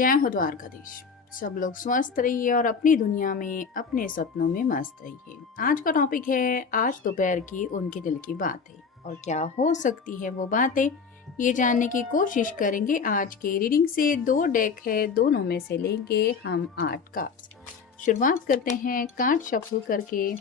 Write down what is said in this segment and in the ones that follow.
जय हो द्वारकाधीश। सब लोग स्वस्थ रहिए और अपनी दुनिया में अपने सपनों में मस्त रहिए। आज का टॉपिक है आज दोपहर की उनके दिल की बातें, और क्या हो सकती है वो बातें, ये जानने की कोशिश करेंगे। आज के रीडिंग से 2 डेक है, दोनों में से लेंगे हम 8 कार्ड्स। शुरुआत करते हैं कार्ड शफल करके।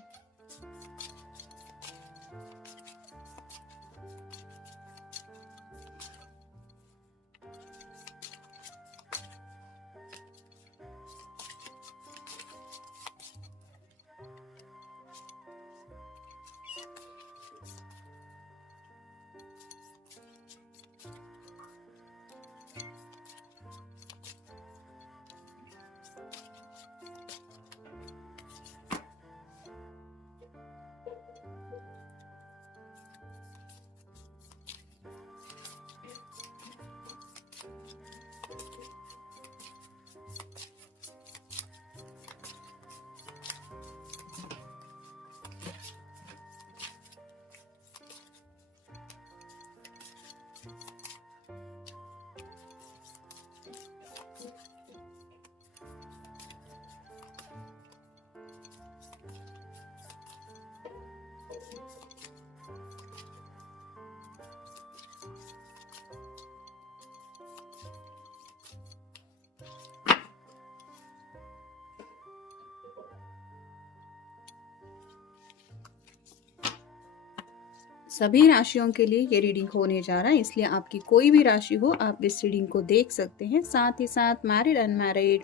सभी राशियों के लिए ये रीडिंग होने जा रहा है, इसलिए आपकी कोई भी राशि हो आप इस रीडिंग को देख सकते हैं। साथ ही साथ मैरिड, अनमैरिड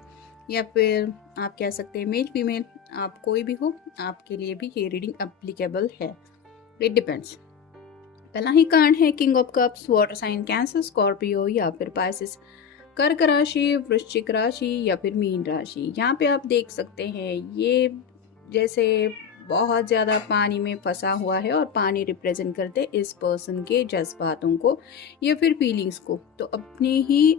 या फिर आप कह सकते हैं मेल फीमेल, आप कोई भी हो आपके लिए भी ये रीडिंग एप्लीकेबल है। It depends. पहला ही कार्ड है king of cups, water sign Cancer, Scorpio या फिर पाइसिस, कर्क राशि, वृश्चिक राशि या फिर मीन राशि। यहाँ पे आप देख सकते हैं ये जैसे बहुत ज़्यादा पानी में फंसा हुआ है, और पानी रिप्रेजेंट करते इस पर्सन के जज्बातों को या फिर फीलिंग्स को। तो अपने ही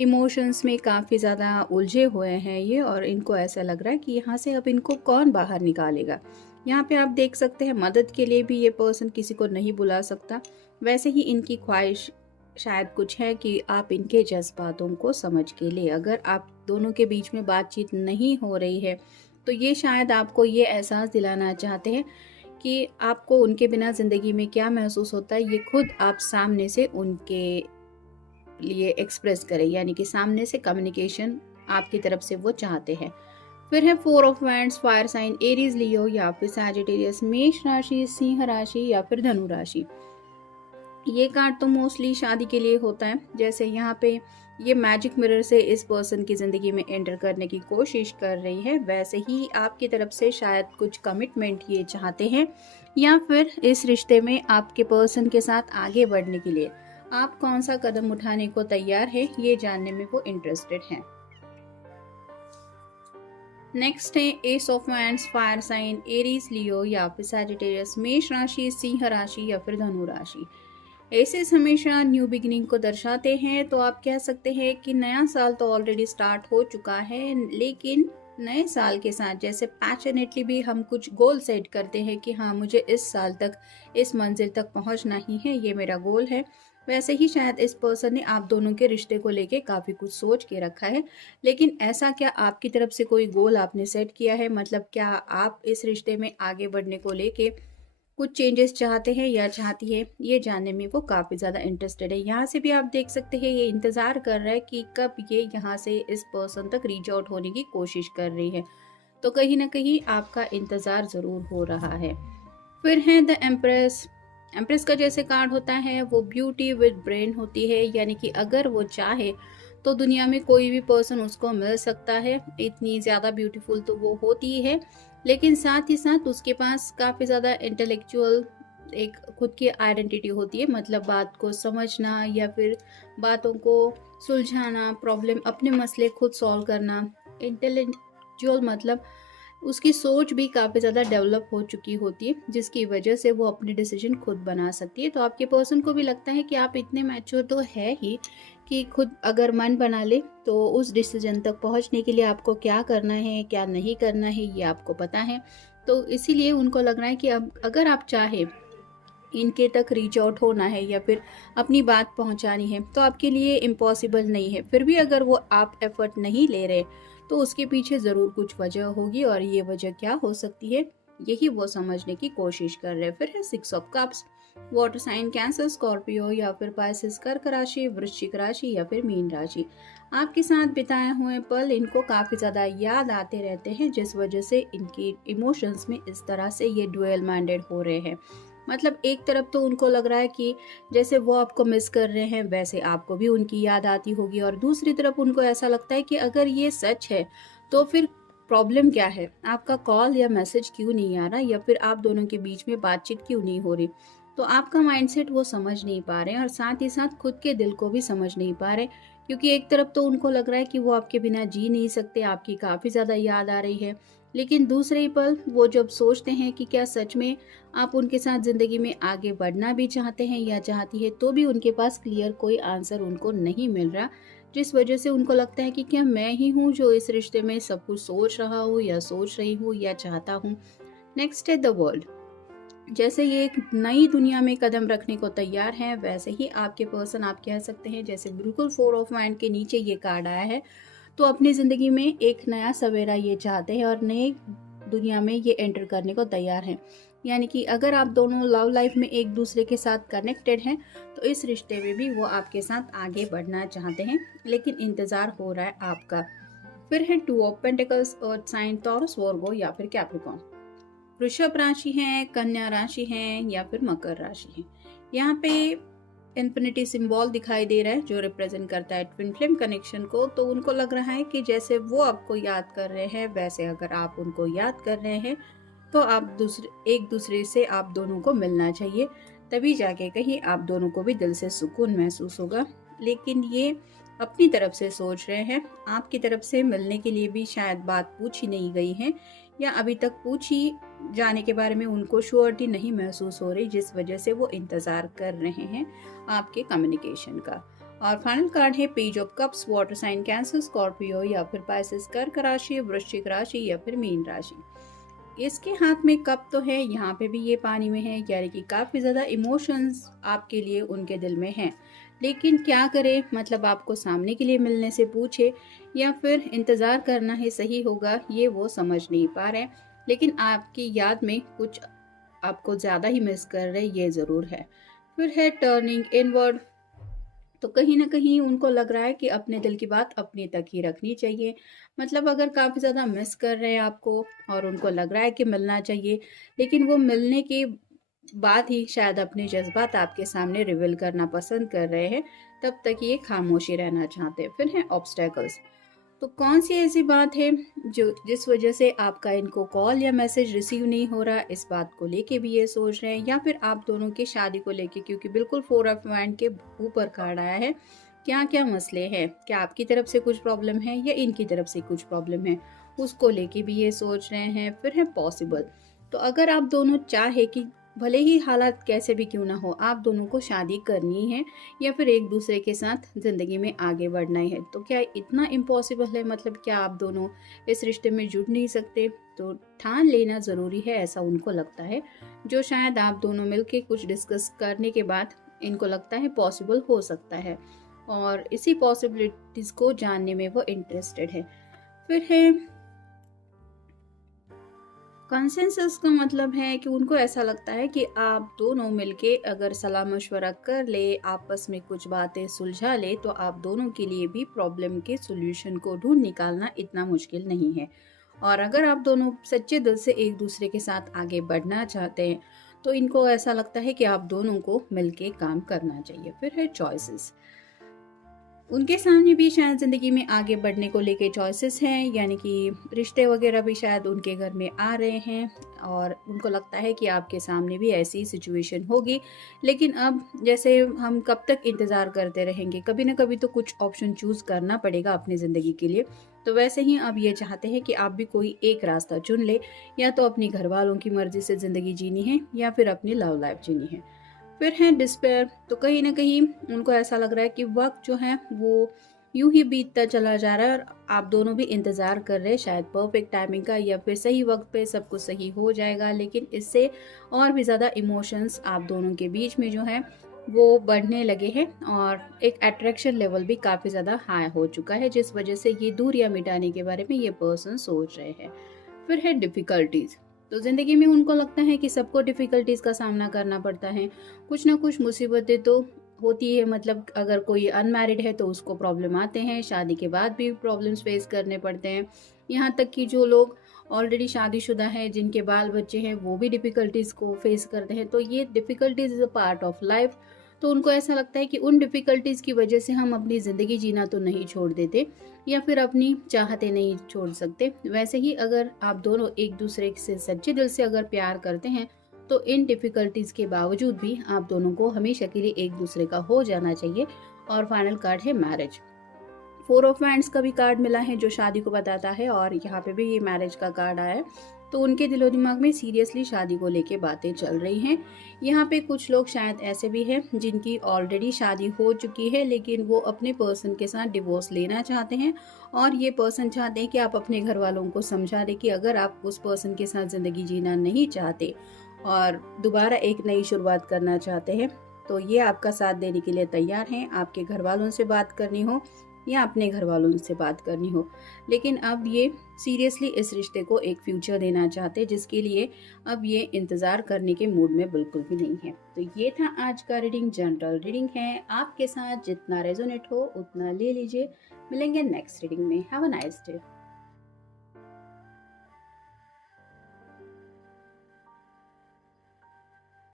इमोशंस में काफ़ी ज़्यादा उलझे हुए हैं ये, और इनको ऐसा लग रहा है कि यहाँ से अब इनको कौन बाहर निकालेगा। यहाँ पे आप देख सकते हैं मदद के लिए भी ये पर्सन किसी को नहीं बुला सकता। वैसे ही इनकी ख्वाहिश शायद कुछ है कि आप इनके जज्बातों को समझ के लिए, अगर आप दोनों के बीच में बातचीत नहीं हो रही है तो ये शायद आपको ये एहसास दिलाना चाहते हैं कि आपको उनके बिना ज़िंदगी में क्या महसूस होता है, ये खुद आप सामने से उनके लिए एक्सप्रेस करें, यानी कि सामने से कम्युनिकेशन आपकी तरफ से वो चाहते हैं। फिर है 4 of wands, fire sign Aries, Leo या फिर सैजिटेरियस, मेष राशि, सिंह राशि या फिर धनु राशि। ये कार्ड तो मोस्टली शादी के लिए होता है। जैसे यहाँ पे ये मैजिक मिरर से इस पर्सन की ज़िंदगी में एंटर करने की कोशिश कर रही है, वैसे ही आपकी तरफ से शायद कुछ कमिटमेंट ये चाहते हैं, या फिर इस रिश्ते में आपके पर्सन के साथ आगे बढ़ने के लिए आप कौन सा कदम उठाने को तैयार है, ये जानने में वो इंटरेस्टेड हैं। नेक्स्ट है ace of wands, fire sign Aries, Leo या फिर सैजिटेरियस, मेष राशि, सिंह राशि या फिर धनु राशि। एसेस हमेशा न्यू बिगिनिंग को दर्शाते हैं, तो आप कह सकते हैं कि नया साल तो ऑलरेडी स्टार्ट हो चुका है, लेकिन नए साल के साथ जैसे पैशनेटली भी हम कुछ गोल सेट करते हैं कि हाँ मुझे इस साल तक इस मंजिल तक पहुंचना ही है, ये मेरा गोल है। वैसे ही शायद इस पर्सन ने आप दोनों के रिश्ते को लेके काफ़ी कुछ सोच के रखा है। लेकिन ऐसा क्या आपकी तरफ से कोई गोल आपने सेट किया है, मतलब क्या आप इस रिश्ते में आगे बढ़ने को लेके कुछ चेंजेस चाहते हैं या चाहती है, ये जानने में वो काफ़ी ज़्यादा इंटरेस्टेड है। यहाँ से भी आप देख सकते हैं ये इंतज़ार कर रहा है कि कब ये यहाँ से इस पर्सन तक रीच आउट होने की कोशिश कर रही है, तो कहीं ना कहीं आपका इंतज़ार ज़रूर हो रहा है। फिर है द एम्प्रेस। एम्प्रेस का जैसे कार्ड होता है वो ब्यूटी विद ब्रेन होती है, यानी कि अगर वो चाहे तो दुनिया में कोई भी पर्सन उसको मिल सकता है, इतनी ज़्यादा ब्यूटीफुल तो वो होती ही है। लेकिन साथ ही साथ उसके पास काफ़ी ज़्यादा इंटेलेक्चुअल एक खुद की आइडेंटिटी होती है, मतलब बात को समझना या फिर बातों को सुलझाना, प्रॉब्लम अपने मसले खुद सॉल्व करना। इंटेलेक्चुअल मतलब उसकी सोच भी काफ़ी ज़्यादा डेवलप हो चुकी होती है, जिसकी वजह से वो अपने डिसीजन खुद बना सकती है। तो आपके पर्सन को भी लगता है कि आप इतने मैच्योर तो है ही कि खुद अगर मन बना ले तो उस डिसीजन तक पहुंचने के लिए आपको क्या करना है क्या नहीं करना है ये आपको पता है। तो इसीलिए उनको लग रहा है कि अब अगर आप चाहे इनके तक रीच आउट होना है या फिर अपनी बात पहुंचानी है तो आपके लिए इम्पॉसिबल नहीं है। फिर भी अगर वो आप एफर्ट नहीं ले रहे तो उसके पीछे ज़रूर कुछ वजह होगी, और ये वजह क्या हो सकती है यही वो समझने की कोशिश कर रहे हैं। फिर है 6 of cups, water sign Cancer, Scorpio या फिर पाइसेस, कर्क राशि, वृश्चिक राशि या फिर मीन राशि। आपके साथ बिताए हुए पल इनको काफ़ी ज़्यादा याद आते रहते हैं, जिस वजह से इनकी इमोशंस में इस तरह से ये डुअल माइंडेड हो रहे हैं। मतलब एक तरफ तो उनको लग रहा है कि जैसे वो आपको मिस कर रहे हैं वैसे आपको भी उनकी याद आती होगी, और दूसरी तरफ उनको ऐसा लगता है कि अगर ये सच है तो फिर प्रॉब्लम क्या है, आपका कॉल या मैसेज क्यों नहीं आ रहा, या फिर आप दोनों के बीच में बातचीत क्यों नहीं हो रही। तो आपका माइंडसेट वो समझ नहीं पा रहे हैं, और साथ ही साथ खुद के दिल को भी समझ नहीं पा रहे, क्योंकि एक तरफ तो उनको लग रहा है कि वो आपके बिना जी नहीं सकते, आपकी काफ़ी ज़्यादा याद आ रही है, लेकिन दूसरे ही पल वो जब सोचते हैं कि क्या सच में आप उनके साथ ज़िंदगी में आगे बढ़ना भी चाहते हैं या चाहती है, तो भी उनके पास क्लियर कोई आंसर उनको नहीं मिल रहा, जिस वजह से उनको लगता है कि क्या मैं ही हूँ जो इस रिश्ते में सब कुछ सोच रहा हूँ या सोच रही हूँ या चाहता हूँ। नेक्स्ट है द वर्ल्ड। जैसे ये एक नई दुनिया में कदम रखने को तैयार है, वैसे ही आपके पर्सन, आप कह सकते हैं जैसे बिल्कुल 4 ऑफ वाइंड के नीचे ये कार्ड आया है, तो अपनी ज़िंदगी में एक नया सवेरा ये चाहते हैं और नए दुनिया में ये एंटर करने को तैयार हैं। यानी कि अगर आप दोनों लव लाइफ में एक दूसरे के साथ कनेक्टेड हैं तो इस रिश्ते में भी वो आपके साथ आगे बढ़ना चाहते हैं, लेकिन इंतज़ार हो रहा है आपका। फिर है 2 of pentacles, earth sign, Taurus, Virgo या फिर कैप्रिकॉर्न। वृषभ राशि है, कन्या राशि है या फिर मकर राशि है। यहाँ पे इन्फिनिटी सिंबल दिखाई दे रहा है जो रिप्रेजेंट करता है ट्विन फ्लेम कनेक्शन को। तो उनको लग रहा है कि जैसे वो आपको याद कर रहे हैं वैसे अगर आप उनको याद कर रहे हैं तो आप एक दूसरे से आप दोनों को मिलना चाहिए, तभी जाके कहीं आप दोनों को भी दिल से सुकून महसूस होगा। लेकिन ये अपनी तरफ से सोच रहे हैं, आपकी तरफ से मिलने के लिए भी शायद बात पूछी नहीं गई है, या अभी तक पूछी जाने के बारे में उनको श्योरिटी नहीं महसूस हो रही, जिस वजह से वो इंतज़ार कर रहे हैं आपके कम्युनिकेशन का। और फाइनल कार्ड है page of cups, water sign Cancer, Scorpio या फिर पाइसेस, कर्क राशि, वृश्चिक राशि या फिर मीन राशि। इसके हाथ में कप तो है, यहाँ पे भी ये पानी में है, यानी कि काफ़ी ज़्यादा इमोशंस आपके लिए उनके दिल में हैं। लेकिन क्या करे, मतलब आपको सामने के लिए मिलने से पूछे या फिर इंतज़ार करना ही सही होगा, ये वो समझ नहीं पा रहे। लेकिन आपकी याद में कुछ आपको ज़्यादा ही मिस कर रहे, ये ज़रूर है। फिर है टर्निंग इनवर्ड। तो कहीं ना कहीं उनको लग रहा है कि अपने दिल की बात अपने तक ही रखनी चाहिए। मतलब अगर काफ़ी ज़्यादा मिस कर रहे हैं आपको और उनको लग रहा है कि मिलना चाहिए, लेकिन वो मिलने के बाद ही शायद अपने जज्बात आपके सामने रिवील करना पसंद कर रहे हैं, तब तक ये खामोशी रहना चाहते हैं। फिर है ऑब्स्टेकल्स। तो कौन सी ऐसी बात है जो जिस वजह से आपका इनको कॉल या मैसेज रिसीव नहीं हो रहा, इस बात को लेके भी ये सोच रहे हैं, या फिर आप दोनों की शादी को लेके, क्योंकि बिल्कुल 4 ऑफ वाइंड के ऊपर कार्ड आया है। क्या क्या मसले हैं, क्या आपकी तरफ से कुछ प्रॉब्लम है या इनकी तरफ से कुछ प्रॉब्लम है, उसको लेके भी ये सोच रहे हैं। फिर है पॉसिबल। तो अगर आप दोनों चाहे कि भले ही हालात कैसे भी क्यों ना हो, आप दोनों को शादी करनी है या फिर एक दूसरे के साथ ज़िंदगी में आगे बढ़ना ही है, तो क्या इतना इम्पॉसिबल है? मतलब क्या आप दोनों इस रिश्ते में जुड़ नहीं सकते? तो ठान लेना ज़रूरी है, ऐसा उनको लगता है, जो शायद आप दोनों मिलके कुछ डिस्कस करने के बाद इनको लगता है पॉसिबल हो सकता है, और इसी पॉसिबिलिटीज़ को जानने में वो इंटरेस्टेड है। फिर है कंसेंसस का मतलब है कि उनको ऐसा लगता है कि आप दोनों मिलके अगर सलाह मशवरा कर ले, आपस में कुछ बातें सुलझा ले, तो आप दोनों के लिए भी प्रॉब्लम के सॉल्यूशन को ढूंढ निकालना इतना मुश्किल नहीं है। और अगर आप दोनों सच्चे दिल से एक दूसरे के साथ आगे बढ़ना चाहते हैं तो इनको ऐसा लगता है कि आप दोनों को मिलके काम करना चाहिए। फिर है चॉइसेस। उनके सामने भी शायद ज़िंदगी में आगे बढ़ने को लेके चॉइसेस हैं, यानी कि रिश्ते वगैरह भी शायद उनके घर में आ रहे हैं, और उनको लगता है कि आपके सामने भी ऐसी सिचुएशन होगी। लेकिन अब जैसे हम कब तक इंतज़ार करते रहेंगे, कभी ना कभी तो कुछ ऑप्शन चूज़ करना पड़ेगा अपनी ज़िंदगी के लिए। तो वैसे ही अब ये चाहते हैं कि आप भी कोई एक रास्ता चुन ले, या तो अपनी घर वालों की मर्ज़ी से ज़िंदगी जीनी है या फिर अपनी लव लाइफ जीनी है। फिर है डिस्पेयर। तो कहीं ना कहीं उनको ऐसा लग रहा है कि वक्त जो है वो यूं ही बीतता चला जा रहा है और आप दोनों भी इंतज़ार कर रहे हैं शायद परफेक्ट टाइमिंग का या फिर सही वक्त पे सब कुछ सही हो जाएगा, लेकिन इससे और भी ज़्यादा इमोशंस आप दोनों के बीच में जो है वो बढ़ने लगे हैं और एक अट्रैक्शन लेवल भी काफ़ी ज़्यादा हाई हो चुका है, जिस वजह से ये दूरियां मिटाने के बारे में ये पर्सन सोच रहे हैं। फिर है डिफ़िकल्टीज़। तो ज़िंदगी में उनको लगता है कि सबको डिफ़िकल्टीज़ का सामना करना पड़ता है। कुछ ना कुछ मुसीबतें तो होती है, मतलब अगर कोई अनमैरिड है तो उसको प्रॉब्लम आते हैं, शादी के बाद भी प्रॉब्लम्स फेस करने पड़ते हैं। यहाँ तक कि जो लोग ऑलरेडी शादीशुदा हैं, जिनके बाल बच्चे हैं, वो भी डिफ़िकल्टीज़ को फेस करते हैं। तो ये difficulties is a part of life. तो उनको ऐसा लगता है कि उन डिफ़िकल्टीज़ की वजह से हम अपनी ज़िंदगी जीना तो नहीं छोड़ देते या फिर अपनी चाहते नहीं छोड़ सकते। वैसे ही अगर आप दोनों एक दूसरे से सच्चे दिल से अगर प्यार करते हैं तो इन डिफ़िकल्टीज़ के बावजूद भी आप दोनों को हमेशा के लिए एक दूसरे का हो जाना चाहिए। और फाइनल कार्ड है मैरिज। फोर ऑफ हैंड्स का भी कार्ड मिला है जो शादी को बताता है और यहाँ पे भी ये मैरिज का कार्ड आया है। तो उनके दिलो दिमाग में सीरियसली शादी को लेके बातें चल रही हैं। यहाँ पे कुछ लोग शायद ऐसे भी हैं जिनकी ऑलरेडी शादी हो चुकी है, लेकिन वो अपने पर्सन के साथ डिवोर्स लेना चाहते हैं और ये पर्सन चाहते हैं कि आप अपने घर वालों को समझा दें कि अगर आप उस पर्सन के साथ ज़िंदगी जीना नहीं चाहते और दोबारा एक नई शुरुआत करना चाहते हैं तो ये आपका साथ देने के लिए तैयार हैं। आपके घर वालों से बात करनी हो या अपने घर वालों से बात करनी हो, लेकिन अब ये सीरियसली इस रिश्ते को एक फ्यूचर देना चाहते हैं, जिसके लिए अब ये इंतज़ार करने के मूड में बिल्कुल भी नहीं है। तो ये था आज का रीडिंग। जनरल रीडिंग है, आपके साथ जितना रेजोनेट हो उतना ले लीजिए। मिलेंगे नेक्स्ट रीडिंग में। Have a nice day.